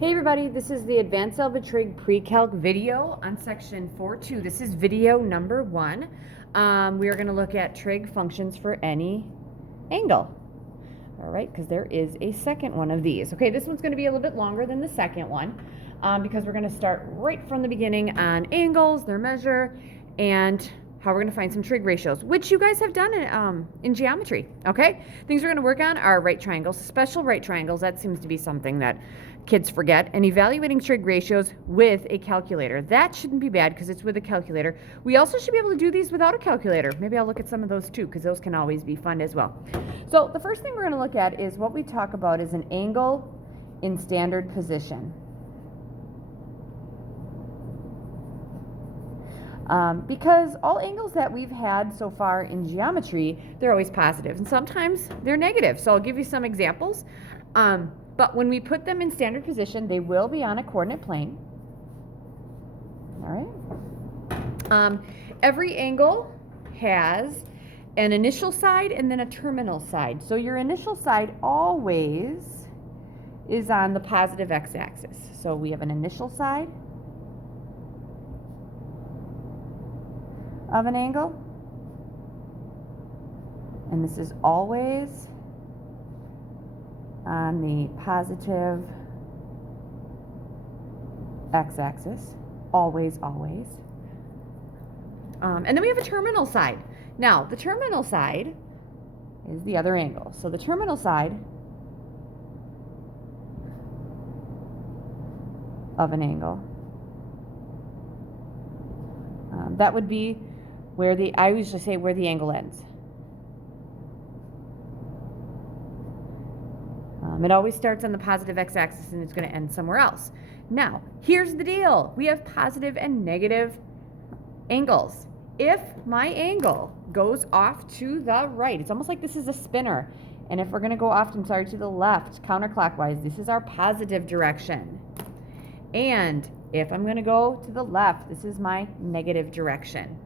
Hey everybody, this is the Advanced Algebra Trig Pre-Calc video on section 4.2. This is video number 1. We are going to look at trig functions for any angle. All right, because there is a second one of these. Okay, this one's going to be a little bit longer than the second one because we're going to start right from the beginning on angles, their measure, and how we're going to find some trig ratios, which you guys have done in geometry, okay? Things we're going to work on are right triangles, special right triangles. That seems to be something that kids forget. And evaluating trig ratios with a calculator. That shouldn't be bad because it's with a calculator. We also should be able to do these without a calculator. Maybe I'll look at some of those too because those can always be fun as well. So the first thing we're going to look at is what we talk about is an angle in standard position. Because all angles that we've had so far in geometry, they're always positive, and sometimes they're negative. So I'll give you some examples. But when we put them in standard position, they will be on a coordinate plane. All right. Every angle has an initial side and then a terminal side. So your initial side always is on the positive x-axis. So we have an initial side of an angle, and this is always on the positive x-axis, always. And then we have a terminal side. Now, the terminal side is the other angle. So the terminal side of an angle, that would be where I usually say where the angle ends. It always starts on the positive x-axis and it's going to end somewhere else. Now, here's the deal. We have positive and negative angles. If my angle goes off to the right, it's almost like this is a spinner. And if we're going to go off, to the left, counterclockwise, this is our positive direction. And if I'm going to go to the left, this is my negative direction.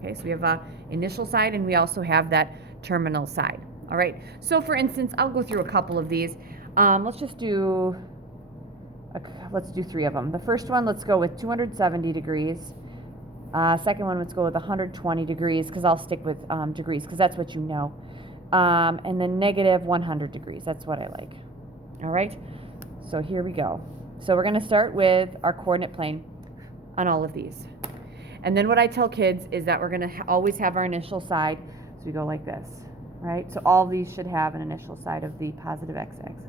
Okay, so we have an initial side and we also have that terminal side. All right, so for instance, I'll go through a couple of these. Let's do 3 of them. The first one, let's go with 270 degrees. Second one, let's go with 120 degrees because I'll stick with degrees because that's what you know. And then negative 100 degrees, that's what I like. All right, so here we go. So we're going to start with our coordinate plane on all of these. And then what I tell kids is that we're going to always have our initial side. So we go like this, right? So all of these should have an initial side of the positive x-axis.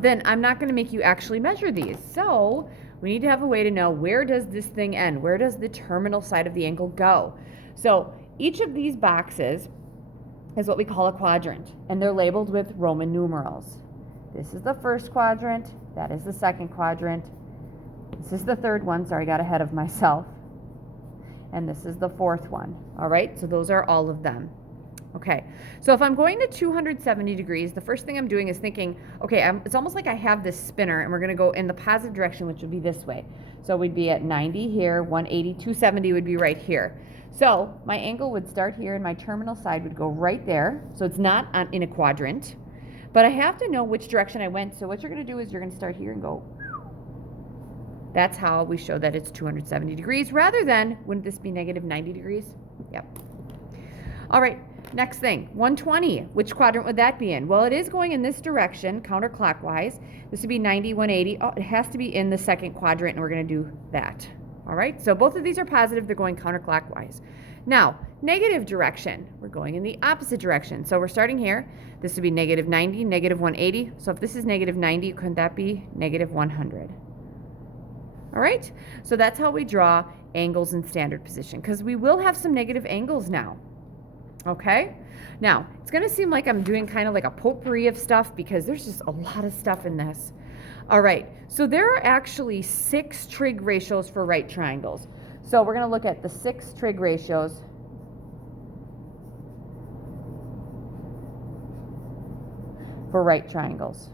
Then I'm not going to make you actually measure these. So we need to have a way to know, where does this thing end? Where does the terminal side of the angle go? So each of these boxes is what we call a quadrant, and they're labeled with Roman numerals. This is the first quadrant, that is the second quadrant, this is the third one, sorry, I got ahead of myself, and this is the fourth one. All right, so those are all of them. Okay, so if I'm going to 270 degrees, the first thing I'm doing is thinking, okay, it's almost like I have this spinner, and we're going to go in the positive direction, which would be this way. So we'd be at 90 here, 180, 270 would be right here. So my angle would start here, and my terminal side would go right there. So it's not in a quadrant. But I have to know which direction I went. So what you're going to do is you're going to start here and go. That's how we show that it's 270 degrees rather than, wouldn't this be negative 90 degrees? Yep. All right, next thing, 120. Which quadrant would that be in? Well, it is going in this direction, counterclockwise. This would be 90, 180. Oh, it has to be in the second quadrant, and we're going to do that. All right, so both of these are positive. They're going counterclockwise. Now, negative direction, we're going in the opposite direction. So we're starting here. This would be negative 90, negative 180. So if this is negative 90, couldn't that be negative 100? All right, so that's how we draw angles in standard position, because we will have some negative angles now. Okay, now it's going to seem like I'm doing kind of like a potpourri of stuff because there's just a lot of stuff in this. All right, so there are actually 6 trig ratios for right triangles. So we're going to look at the 6 trig ratios for right triangles.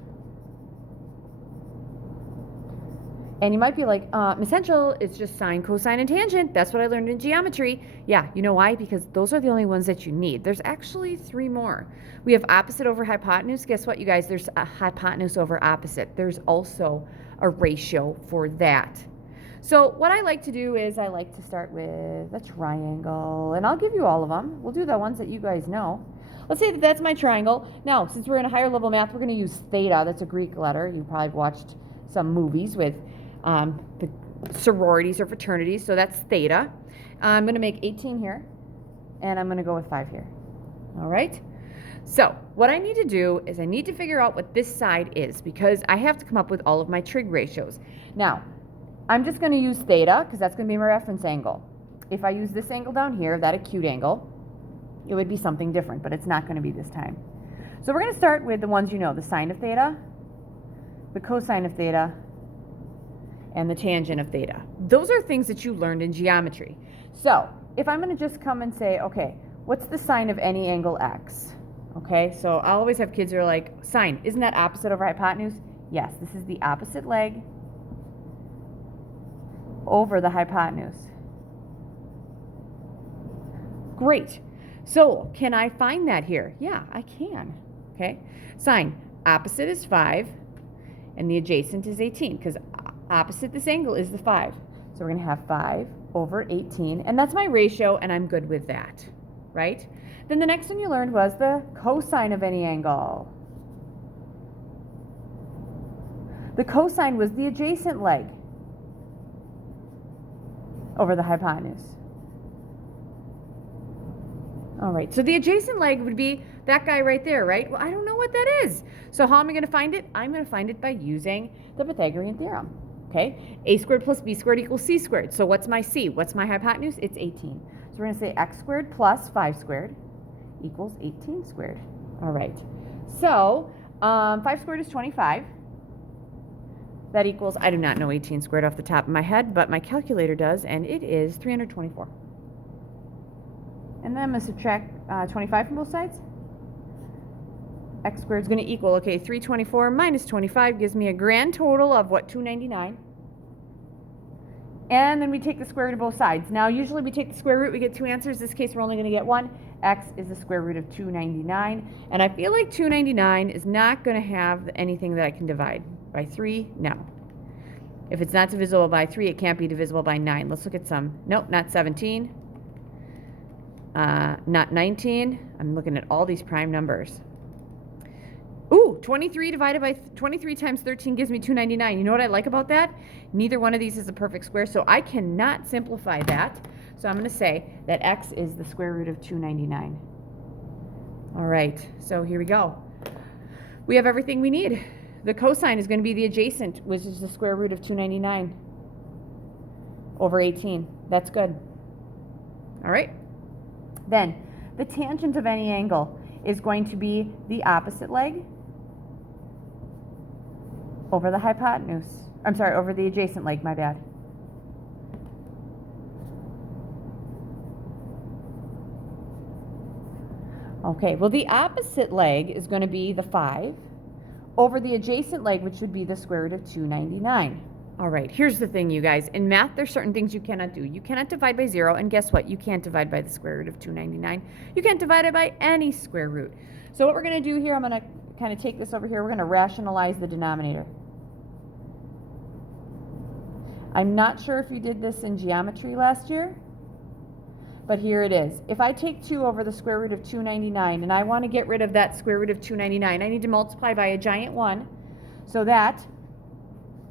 And you might be like, essential, it's just sine, cosine, and tangent. That's what I learned in geometry. Yeah, you know why? Because those are the only ones that you need. There's actually 3 more. We have opposite over hypotenuse. Guess what, you guys? There's a hypotenuse over opposite. There's also a ratio for that. So what I like to do is I like to start with a triangle. And I'll give you all of them. We'll do the ones that you guys know. Let's say that that's my triangle. Now, since we're in a higher level math, we're going to use theta. That's a Greek letter. You probably watched some movies with the sororities or fraternities, so that's theta. I'm going to make 18 here, and I'm going to go with 5 here. All right? So what I need to do is I need to figure out what this side is, because I have to come up with all of my trig ratios. Now, I'm just going to use theta, because that's going to be my reference angle. If I use this angle down here, that acute angle, it would be something different, but it's not going to be this time. So we're going to start with the ones you know, the sine of theta, the cosine of theta, and the tangent of theta. Those are things that you learned in geometry. So if I'm going to just come and say, okay, what's the sine of any angle x? Okay, so I'll always have kids who are like, sine, isn't that opposite over hypotenuse? Yes, this is the opposite leg over the hypotenuse. Great. So can I find that here? Yeah, I can. Okay, sine, opposite is 5, and the adjacent is 18, because opposite this angle is the 5. So we're going to have 5 over 18, and that's my ratio, and I'm good with that, right? Then the next one you learned was the cosine of any angle. The cosine was the adjacent leg over the hypotenuse. All right, so the adjacent leg would be that guy right there, right? Well, I don't know what that is. So how am I going to find it? I'm going to find it by using the Pythagorean theorem. Okay, a squared plus b squared equals c squared. So what's my c? What's my hypotenuse? It's 18. So we're going to say x squared plus 5 squared equals 18 squared. All right, so 5 squared is 25. That equals, I do not know 18 squared off the top of my head, but my calculator does, and it is 324. And then I'm going to subtract 25 from both sides. X squared is going to equal, okay, 324 minus 25 gives me a grand total of what, 299. And then we take the square root of both sides. Now, usually we take the square root, we get 2 answers. This case, we're only going to get 1. X is the square root of 299. And I feel like 299 is not going to have anything that I can divide by 3. No. If it's not divisible by 3, it can't be divisible by 9. Let's look at some. Nope, not 17. Not 19. I'm looking at all these prime numbers. Ooh, 23 divided by 23 times 13 gives me 299. You know what I like about that? Neither one of these is a perfect square, so I cannot simplify that. So I'm going to say that x is the square root of 299. All right, so here we go. We have everything we need. The cosine is going to be the adjacent, which is the square root of 299 over 18. That's good. All right. Then the tangent of any angle is going to be the opposite leg over the hypotenuse. I'm sorry, over the adjacent leg, my bad. Okay, well, the opposite leg is going to be the 5 over the adjacent leg, which would be the square root of 299. All right, here's the thing, you guys. In math, there's certain things you cannot do. You cannot divide by 0, and guess what? You can't divide by the square root of 299. You can't divide it by any square root. So what we're going to do here, I'm going to kind of take this over here. We're going to rationalize the denominator. I'm not sure if you did this in geometry last year, but here it is. If I take 2 over the square root of 299, and I want to get rid of that square root of 299, I need to multiply by a giant 1 so that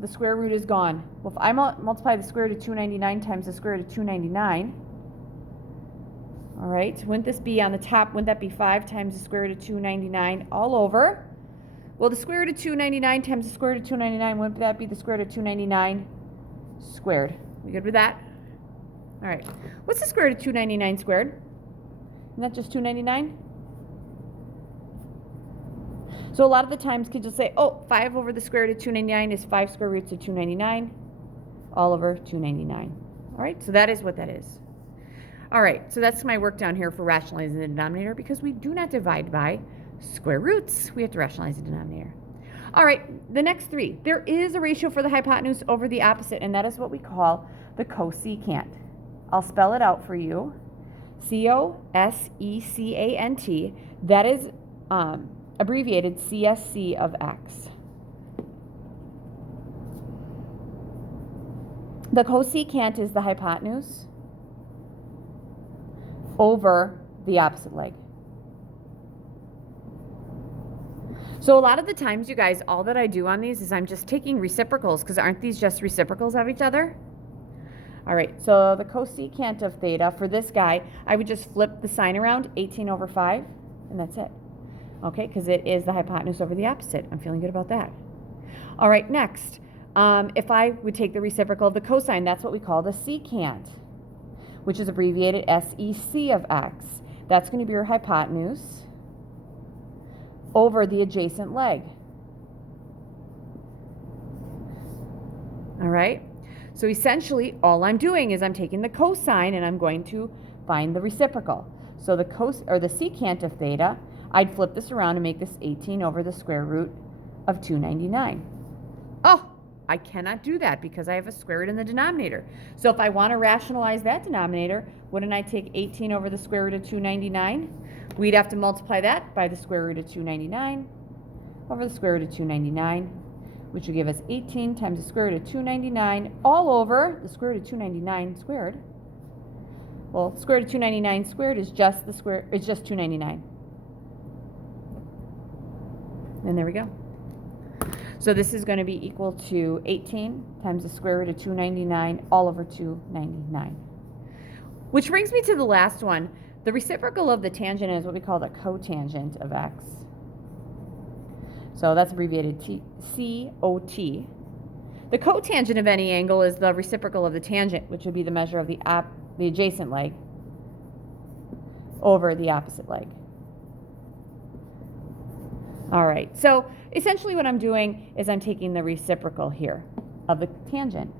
the square root is gone. Well, if I multiply the square root of 299 times the square root of 299, all right, wouldn't this be on the top, wouldn't that be 5 times the square root of 299 all over? Well, the square root of 299 times the square root of 299, wouldn't that be the square root of 299 squared? We good with that? All right, what's the square root of 299 squared? Isn't that just 299? So a lot of the times kids will say, oh, 5 over the square root of 299 is 5 square roots of 299, all over 299. All right, so that is what that is. All right, so that's my work down here for rationalizing the denominator, because we do not divide by square roots. We have to rationalize the denominator. All right, the next three. There is a ratio for the hypotenuse over the opposite, and that is what we call the cosecant. I'll spell it out for you. C-O-S-E-C-A-N-T. That is abbreviated CSC of x. The cosecant is the hypotenuse over the opposite leg. So a lot of the times, you guys, all that I do on these is I'm just taking reciprocals, because aren't these just reciprocals of each other? All right, so the cosecant of theta for this guy, I would just flip the sign around, 18 over 5, and that's it. Okay, because it is the hypotenuse over the opposite. I'm feeling good about that. All right, next, if I would take the reciprocal of the cosine, that's what we call the secant, which is abbreviated SEC of x. That's going to be your hypotenuse over the adjacent leg. All right? So essentially, all I'm doing is I'm taking the cosine and I'm going to find the reciprocal. So the secant of theta, I'd flip this around and make this 18 over the square root of 299. Oh, I cannot do that because I have a square root in the denominator. So if I want to rationalize that denominator, wouldn't I take 18 over the square root of 299? We'd have to multiply that by the square root of 299 over the square root of 299, which will give us 18 times the square root of 299 all over the square root of 299 squared. Well, square root of 299 squared is just it's just 299. And there we go. So this is going to be equal to 18 times the square root of 299 all over 299. Which brings me to the last one. The reciprocal of the tangent is what we call the cotangent of x. So that's abbreviated COT. The cotangent of any angle is the reciprocal of the tangent, which would be the measure of the adjacent leg over the opposite leg. All right, so essentially what I'm doing is I'm taking the reciprocal here of the tangent.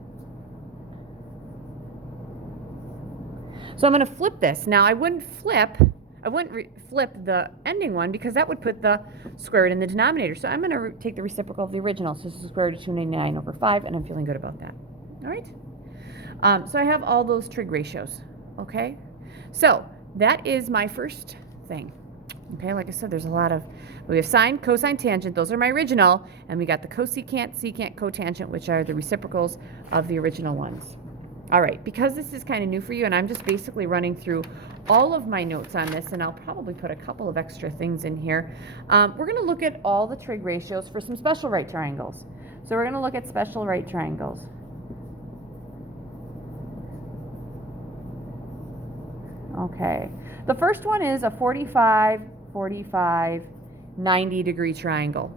So I'm going to flip this. Now I wouldn't flip the ending one because that would put the square root in the denominator. So I'm going to take the reciprocal of the original. So this is the square root of 299 over 5, and I'm feeling good about that. All right? So I have all those trig ratios. Okay? So that is my first thing. Okay, like I said, there's a lot of, we have sine, cosine, tangent. Those are my original. And we got the cosecant, secant, cotangent, which are the reciprocals of the original ones. All right, because this is kind of new for you, and I'm just basically running through all of my notes on this, and I'll probably put a couple of extra things in here. We're going to look at all the trig ratios for some special right triangles. So we're going to look at special right triangles. Okay, the first one is a 45, 45, 90-degree triangle.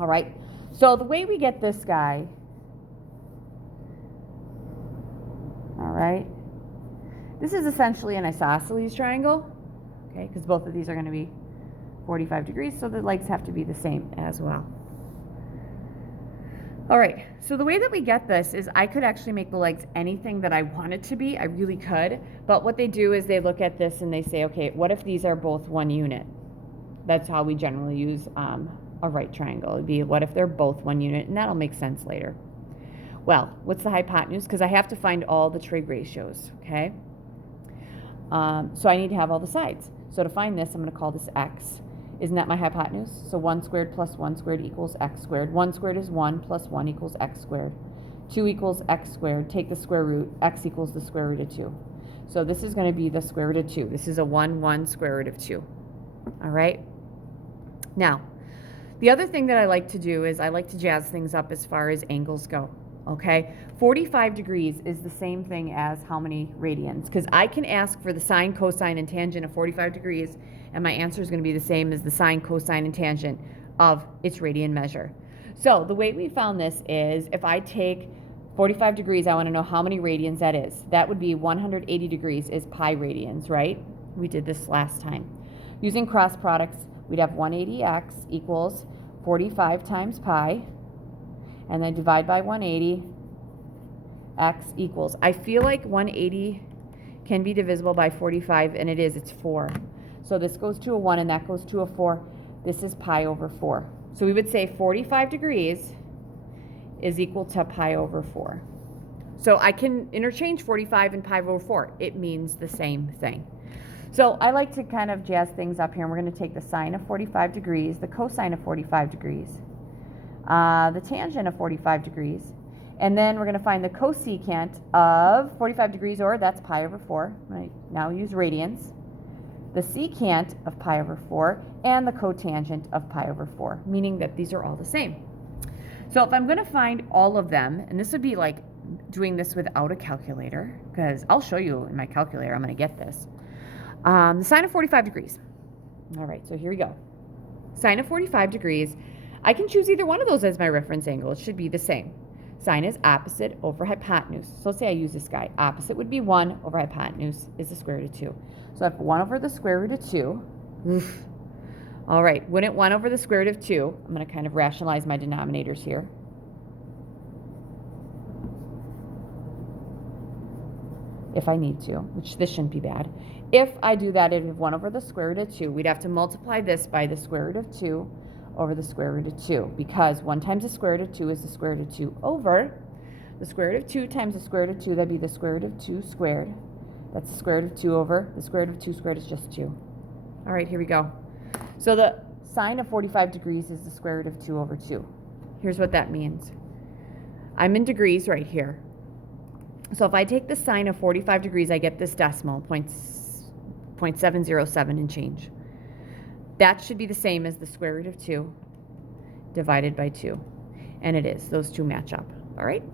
All right, so the way we get this guy, all right, this is essentially an isosceles triangle, okay, because both of these are going to be 45 degrees, so the legs have to be the same as well. All right, so the way that we get this is I could actually make the legs anything that I want it to be. I really could, but what they do is they look at this and they say, okay, what if these are both one unit? That's how we generally use a right triangle. It'd be, what if they're both one unit? And that'll make sense later. Well, what's the hypotenuse? Because I have to find all the trig ratios, okay? So I need to have all the sides. So to find this, I'm going to call this x. Isn't that my hypotenuse? So 1 squared plus 1 squared equals x squared. 1 squared is 1 plus 1 equals x squared. 2 equals x squared. Take the square root. X equals the square root of 2. So this is going to be the square root of 2. This is a 1 square root of 2. All right? Now, the other thing that I like to do is I like to jazz things up as far as angles go. Okay? 45 degrees is the same thing as how many radians? Because I can ask for the sine, cosine, and tangent of 45 degrees, and my answer is going to be the same as the sine, cosine, and tangent of its radian measure. So the way we found this is if I take 45 degrees, I want to know how many radians that is. That would be 180 degrees is pi radians, right? We did this last time. Using cross products, we'd have 180x equals 45 times pi, and then divide by 180, x equals. I feel like 180 can be divisible by 45, and it is. It's 4. So this goes to a 1, and that goes to a 4. This is pi over 4. So we would say 45 degrees is equal to pi over 4. So I can interchange 45 and pi over 4. It means the same thing. So I like to kind of jazz things up here, and we're going to take the sine of 45 degrees, the cosine of 45 degrees, the tangent of 45 degrees, and then we're going to find the cosecant of 45 degrees, or that's pi over 4. I now use radians, the secant of pi over 4, and the cotangent of pi over 4, meaning that these are all the same. So if I'm going to find all of them, and this would be like doing this without a calculator, because I'll show you in my calculator, I'm going to get this. The sine of 45 degrees. All right, so here we go. Sine of 45 degrees. I can choose either one of those as my reference angle. It should be the same. Sine is opposite over hypotenuse. So let's say I use this guy. Opposite would be 1 over hypotenuse is the square root of 2. So I have 1 over the square root of 2. Oof. All right, wouldn't 1 over the square root of 2, I'm going to kind of rationalize my denominators here. If I need to, which this shouldn't be bad. If I do that, if 1 over the square root of 2, we'd have to multiply this by the square root of 2 over the square root of 2, because 1 times the square root of 2 is the square root of 2 over the square root of 2 times the square root of 2, that'd be the square root of 2 squared. That's the square root of 2 over the square root of 2 squared is just 2. All right, here we go. So the sine of 45 degrees is the square root of 2 over 2. Here's what that means. I'm in degrees right here. So if I take the sine of 45 degrees, I get this decimal, 0.707 and change. That should be the same as the square root of 2 divided by 2. And it is. Those two match up. All right?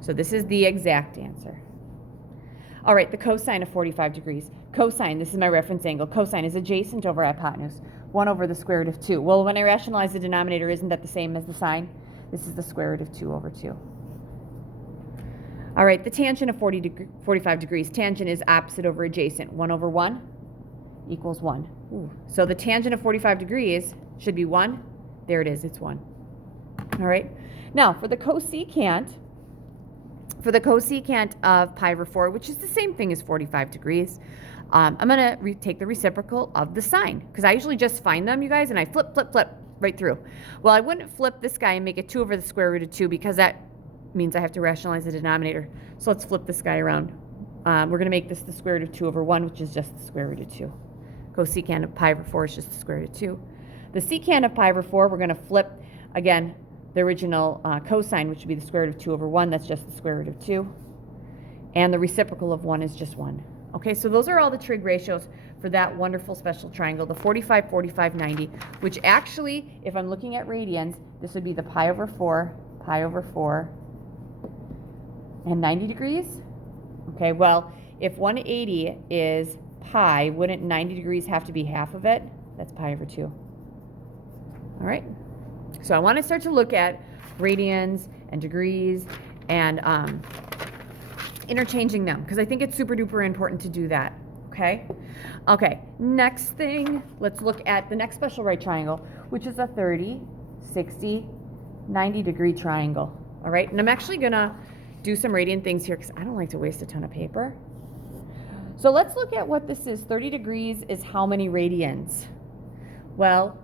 So this is the exact answer. All right, the cosine of 45 degrees. Cosine, this is my reference angle. Cosine is adjacent over hypotenuse. 1 over the square root of 2. Well, when I rationalize the denominator, isn't that the same as the sine? This is the square root of 2 over 2. All right, the tangent of 45 degrees. Tangent is opposite over adjacent. 1 over 1 equals 1. Ooh. So the tangent of 45 degrees should be 1. There it is, it's 1. All right. Now, for the cosecant of pi over 4, which is the same thing as 45 degrees, I'm going to take the reciprocal of the sine, because I usually just find them, you guys, and I flip right through. Well, I wouldn't flip this guy and make it 2 over the square root of 2, because that means I have to rationalize the denominator. So let's flip this guy around. We're going to make this the square root of 2 over 1, which is just the square root of 2. Cosecant of pi over 4 is just the square root of 2. The secant of pi over 4, we're going to flip, again, the original cosine, which would be the square root of 2 over 1. That's just the square root of 2. And the reciprocal of 1 is just 1. Okay, so those are all the trig ratios for that wonderful special triangle, the 45, 45, 90, which actually, if I'm looking at radians, this would be the pi over 4, and 90 degrees. Okay, well, if 180 is pi, wouldn't 90 degrees have to be half of it? That's pi over 2. All right, so I want to start to look at radians and degrees and interchanging them, because I think it's super duper important to do that. Okay, next thing, let's look at the next special right triangle, which is a 30, 60, 90 degree triangle. All right, and I'm actually gonna do some radian things here because I don't like to waste a ton of paper. So let's look at what this is. 30 degrees is how many radians? Well,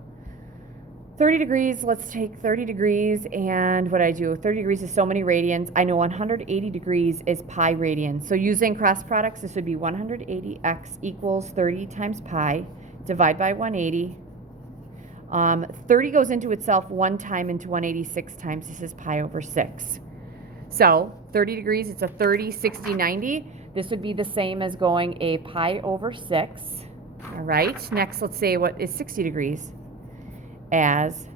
30 degrees, let's take 30 degrees, and what I do, 30 degrees is so many radians. I know 180 degrees is pi radians. So using cross products, this would be 180x equals 30 times pi, divide by 180. 30 goes into itself 1 time into 186 times. This is pi over 6. So 30 degrees, it's a 30, 60, 90. This would be the same as going a pi over 6. All right, next let's say what is 60 degrees as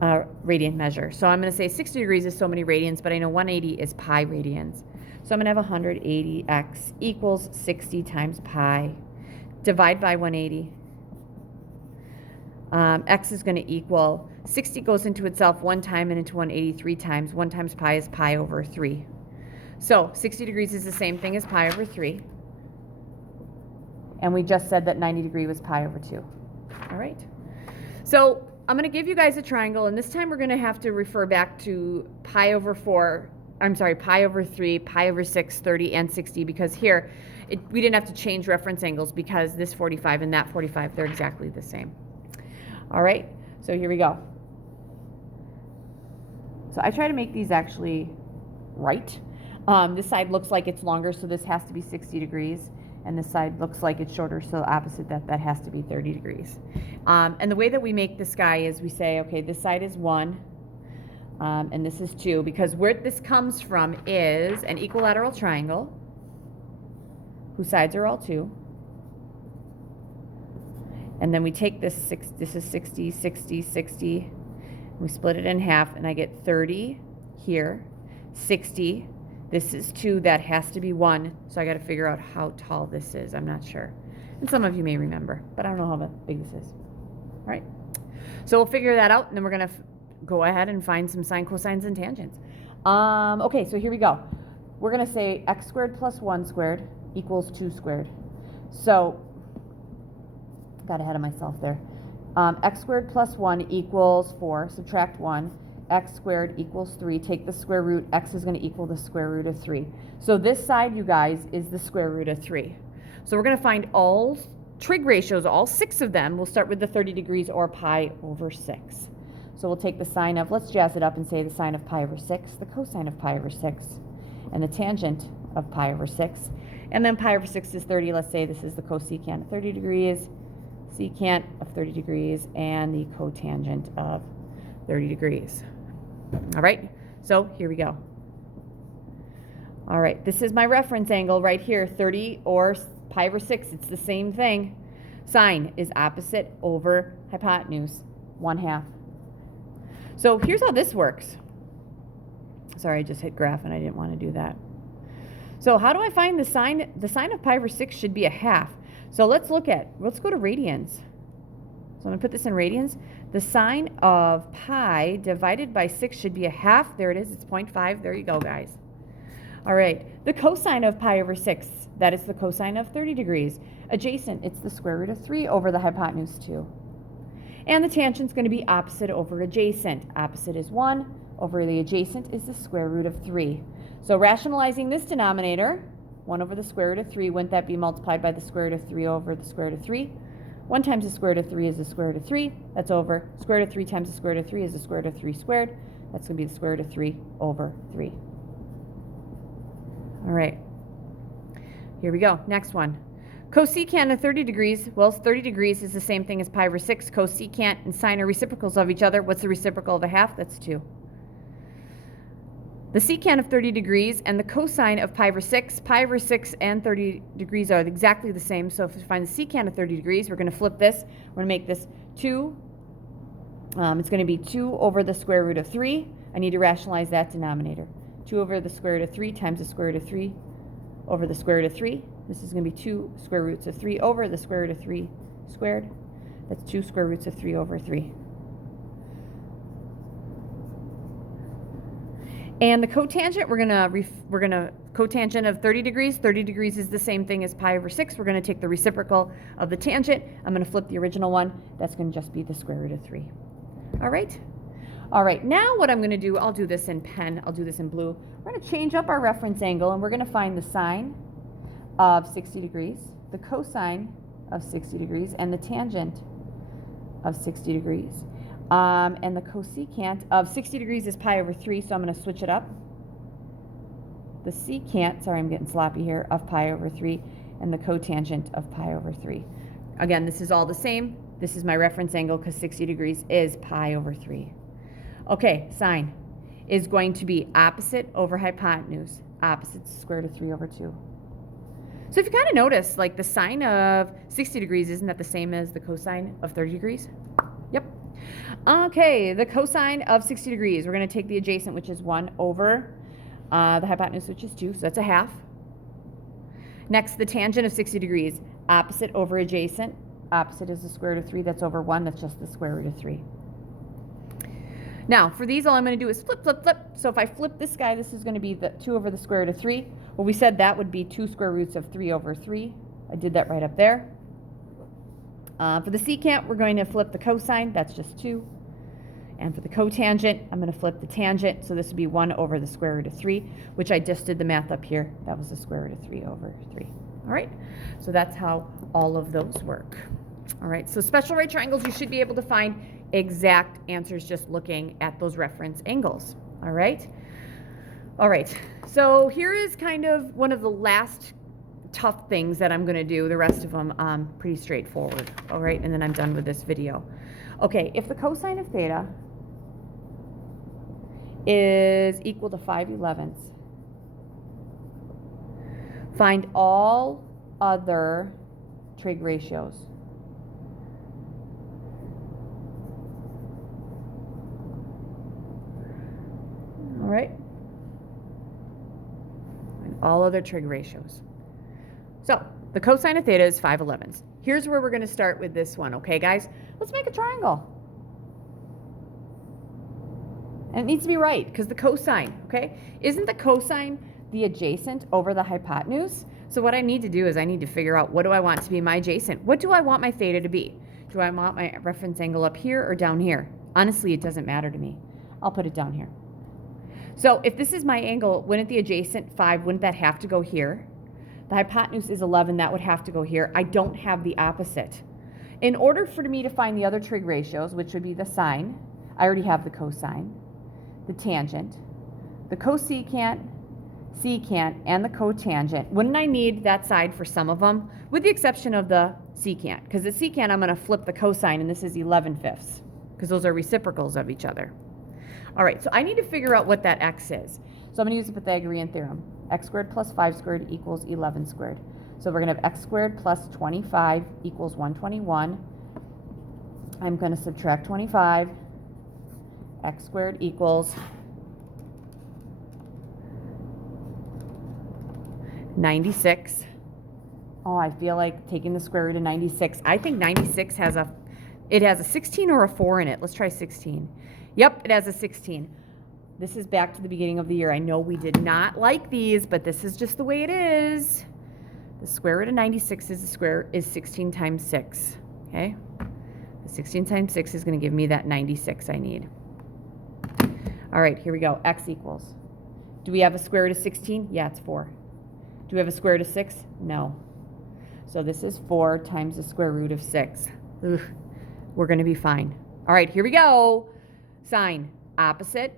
a radian measure. So I'm going to say 60 degrees is so many radians, but I know 180 is pi radians. So I'm going to have 180x equals 60 times pi. Divide by 180. X is going to equal 60 goes into itself 1 time and into 183 times. 1 times pi is pi over 3. So 60 degrees is the same thing as pi over 3. And we just said that 90 degree was pi over 2. All right. So I'm going to give you guys a triangle, and this time we're going to have to refer back to pi over 4. I'm sorry, pi over 3, pi over 6, 30, and 60, because here we didn't have to change reference angles because this 45 and that 45, they're exactly the same. All right, so here we go. So I try to make these actually right. This side looks like it's longer, so this has to be 60 degrees. And this side looks like it's shorter, so opposite that has to be 30 degrees. And the way that we make this guy is we say, okay, this side is 1, and this is 2, because where this comes from is an equilateral triangle whose sides are all 2. And then we take this is 60, 60, 60, we split it in half, and I get 30 here, 60. This is 2, that has to be 1, so I got to figure out how tall this is. I'm not sure. And some of you may remember, but I don't know how big this is. All right. So we'll figure that out, and then we're going to go ahead and find some sine, cosines, and tangents. Okay, so here we go. We're going to say x squared plus 1 squared equals 2 squared. So, got ahead of myself there. X squared plus 1 equals 4. Subtract 1. X squared equals 3. Take the square root. X is going to equal the square root of 3. So this side, you guys, is the square root of 3. So we're going to find all trig ratios, all 6 of them. We'll start with the 30 degrees or pi over 6. So we'll take the sine of, let's jazz it up and say the sine of pi over 6, the cosine of pi over 6, and the tangent of pi over 6. And then pi over 6 is 30. Let's say this is the cosecant of 30 degrees, secant of 30 degrees, and the cotangent of 30 degrees. All right, so here we go. All right, this is my reference angle right here, 30 or pi over 6. It's the same thing. Sine is opposite over hypotenuse, 1/2. So here's how this works. Sorry, I just hit graph and I didn't want to do that. So how do I find the sine? The sine of pi over 6 should be 1/2. So let's go to radians. So I'm going to put this in radians. The sine of pi divided by 6 should be 1/2. There it is. It's 0.5. There you go, guys. All right. The cosine of pi over 6, that is the cosine of 30 degrees. Adjacent, it's the square root of 3 over the hypotenuse 2. And the tangent's going to be opposite over adjacent. Opposite is 1. Over the adjacent is the square root of 3. So rationalizing this denominator, 1 over the square root of 3, wouldn't that be multiplied by the square root of 3 over the square root of 3? 1 times the square root of 3 is the square root of 3. That's over. Square root of 3 times the square root of 3 is the square root of 3 squared. That's going to be the square root of 3 over 3. All right. Here we go. Next one. Cosecant of 30 degrees. Well, 30 degrees is the same thing as pi over 6. Cosecant and sine are reciprocals of each other. What's the reciprocal of 1/2? That's 2. The secant of 30 degrees and the cosine of pi over 6 and 30 degrees are exactly the same. So if we find the secant of 30 degrees, we're going to flip this. We're going to make this 2. It's going to be 2 over the square root of 3. I need to rationalize that denominator. 2 over the square root of 3 times the square root of 3 over the square root of 3. This is going to be 2 square roots of 3 over the square root of 3 squared. That's 2 square roots of 3 over 3. And the cotangent, we're gonna cotangent of 30 degrees. 30 degrees is the same thing as pi over 6. We're going to take the reciprocal of the tangent. I'm going to flip the original one. That's going to just be the square root of 3. All right? All right, now what I'm going to do, I'll do this in pen, I'll do this in blue. We're going to change up our reference angle, and we're going to find the sine of 60 degrees, the cosine of 60 degrees, and the tangent of 60 degrees. And the cosecant of 60 degrees is pi over 3, so I'm going to switch it up. The secant, sorry, I'm getting sloppy here, of pi over 3, and the cotangent of pi over 3. Again, this is all the same. This is my reference angle because 60 degrees is pi over 3. Okay, sine is going to be opposite over hypotenuse. Opposite is square root of 3 over 2. So if you kind of notice, like the sine of 60 degrees, isn't that the same as the cosine of 30 degrees? Yep. Okay, the cosine of 60 degrees. We're going to take the adjacent, which is 1, over the hypotenuse, which is 2, so that's 1/2. Next, the tangent of 60 degrees. Opposite over adjacent. Opposite is the square root of 3. That's over 1. That's just the square root of 3. Now, for these, all I'm going to do is flip, flip, flip. So if I flip this guy, this is going to be the 2 over the square root of 3. Well, we said that would be 2 square roots of 3 over 3. I did that right up there. For the secant, we're going to flip the cosine. That's just 2. And for the cotangent, I'm going to flip the tangent. So this would be 1 over the square root of 3, which I just did the math up here. That was the square root of 3 over 3. All right? So that's how all of those work. All right, so special right triangles, you should be able to find exact answers just looking at those reference angles. All right. All right, so here is kind of one of the last tough things that I'm going to do. The rest of them pretty straightforward. All right, and then I'm done with this video. Okay, if the cosine of theta is equal to 5/11, find all other trig ratios. All right. And all other trig ratios. So the cosine of theta is 5/11. Here's where we're going to start with this one. Okay, guys? Let's make a triangle. And it needs to be right because the cosine, okay? Isn't the cosine the adjacent over the hypotenuse? So what I need to do is I need to figure out, what do I want to be my adjacent? What do I want my theta to be? Do I want my reference angle up here or down here? Honestly, it doesn't matter to me. I'll put it down here. So if this is my angle, wouldn't the adjacent 5, wouldn't that have to go here? The hypotenuse is 11, that would have to go here. I don't have the opposite. In order for me to find the other trig ratios, which would be the sine, I already have the cosine, the tangent, the cosecant, secant, and the cotangent. Wouldn't I need that side for some of them? With the exception of the secant, because the secant I'm going to flip the cosine, and this is 11/5, because those are reciprocals of each other. All right, so I need to figure out what that x is. So I'm going to use the Pythagorean theorem. X squared plus 5 squared equals 11 squared. So we're going to have x squared plus 25 equals 121. I'm going to subtract 25. X squared equals 96. Oh, I feel like taking the square root of 96. I think 96 has a 16 or a 4 in it. Let's try 16. Yep, it has a 16. This is back to the beginning of the year. I know we did not like these, but this is just the way it is. The square root of 96 is 16 times 6. Okay? The 16 times 6 is going to give me that 96 I need. All right, here we go. X equals. Do we have a square root of 16? Yeah, it's 4. Do we have a square root of 6? No. So this is 4 times the square root of 6. Ugh, we're going to be fine. All right, here we go. Sine, opposite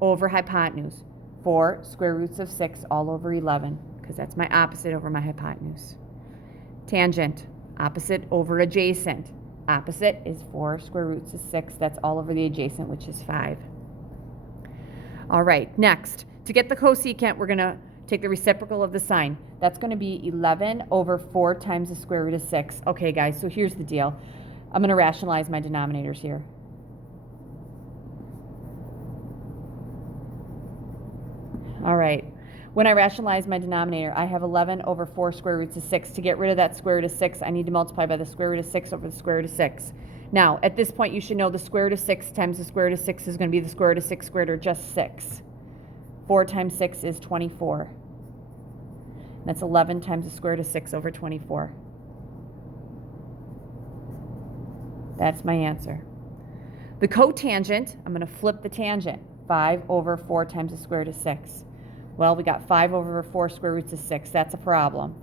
over hypotenuse. 4 square roots of 6 all over 11, because that's my opposite over my hypotenuse. Tangent, opposite over adjacent. Opposite is 4 square roots of 6. That's all over the adjacent, which is 5. All right, next, to get the cosecant, we're going to take the reciprocal of the sine. That's going to be 11 over 4 times the square root of 6. Okay, guys, so here's the deal. I'm going to rationalize my denominators here. All right, when I rationalize my denominator, I have 11 over 4 square roots of 6. To get rid of that square root of 6, I need to multiply by the square root of 6 over the square root of 6. Now, at this point, you should know the square root of 6 times the square root of 6 is going to be the square root of 6 squared, or just 6. 4 times 6 is 24. That's 11 times the square root of 6 over 24. That's my answer. The cotangent, I'm going to flip the tangent. 5 over 4 times the square root of 6. Well, we got 5 over 4 square roots of 6. That's a problem.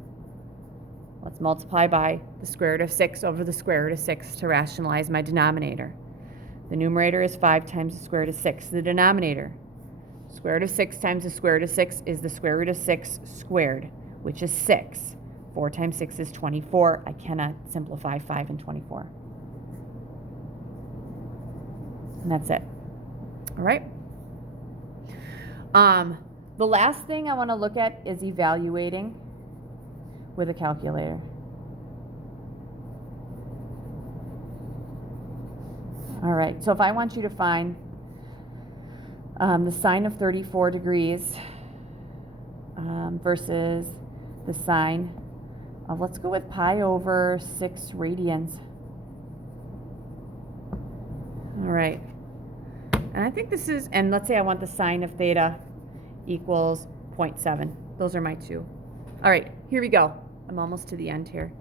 Let's multiply by the square root of 6 over the square root of 6 to rationalize my denominator. The numerator is 5 times the square root of 6. The denominator, square root of 6 times the square root of 6 is the square root of 6 squared, which is 6. 4 times 6 is 24. I cannot simplify 5 and 24. And that's it. All right. The last thing I want to look at is evaluating with a calculator. All right, so if I want you to find the sine of 34 degrees versus the sine of, let's go with pi over 6 radians. All right. And I think this is, and let's say I want the sine of theta equals 0.7. Those are my two. All right, here we go. I'm almost to the end here.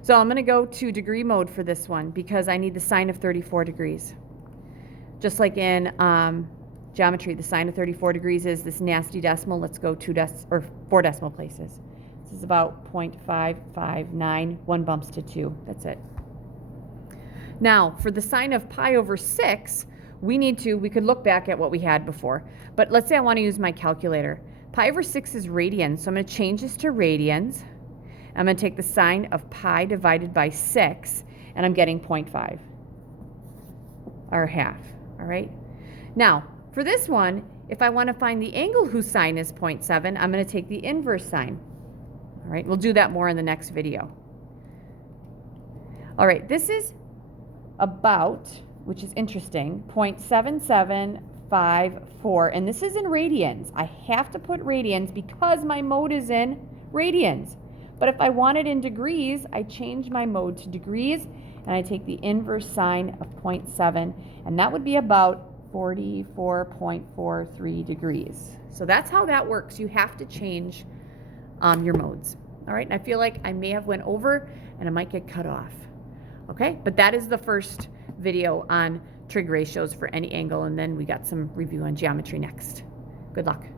So I'm going to go to degree mode for this one because I need the sine of 34 degrees. Just like in geometry, the sine of 34 degrees is this nasty decimal. Let's go 4 decimal places. This is about 0.559. 1 bumps to 2. That's it. Now, for the sine of pi over 6, we could look back at what we had before. But let's say I want to use my calculator. Pi over 6 is radians, so I'm going to change this to radians. I'm going to take the sine of pi divided by 6, and I'm getting 0.5, or half, all right? Now, for this one, if I want to find the angle whose sine is 0.7, I'm going to take the inverse sine. All right, we'll do that more in the next video. All right, this is about, which is interesting, 0.7754, and this is in radians. I have to put radians because my mode is in radians. But if I want it in degrees, I change my mode to degrees, and I take the inverse sine of 0.7, and that would be about 44.43 degrees. So that's how that works. You have to change your modes. All right, and I feel like I may have went over, and I might get cut off. Okay, but that is the first video on trig ratios for any angle, and then we got some review on geometry next. Good luck.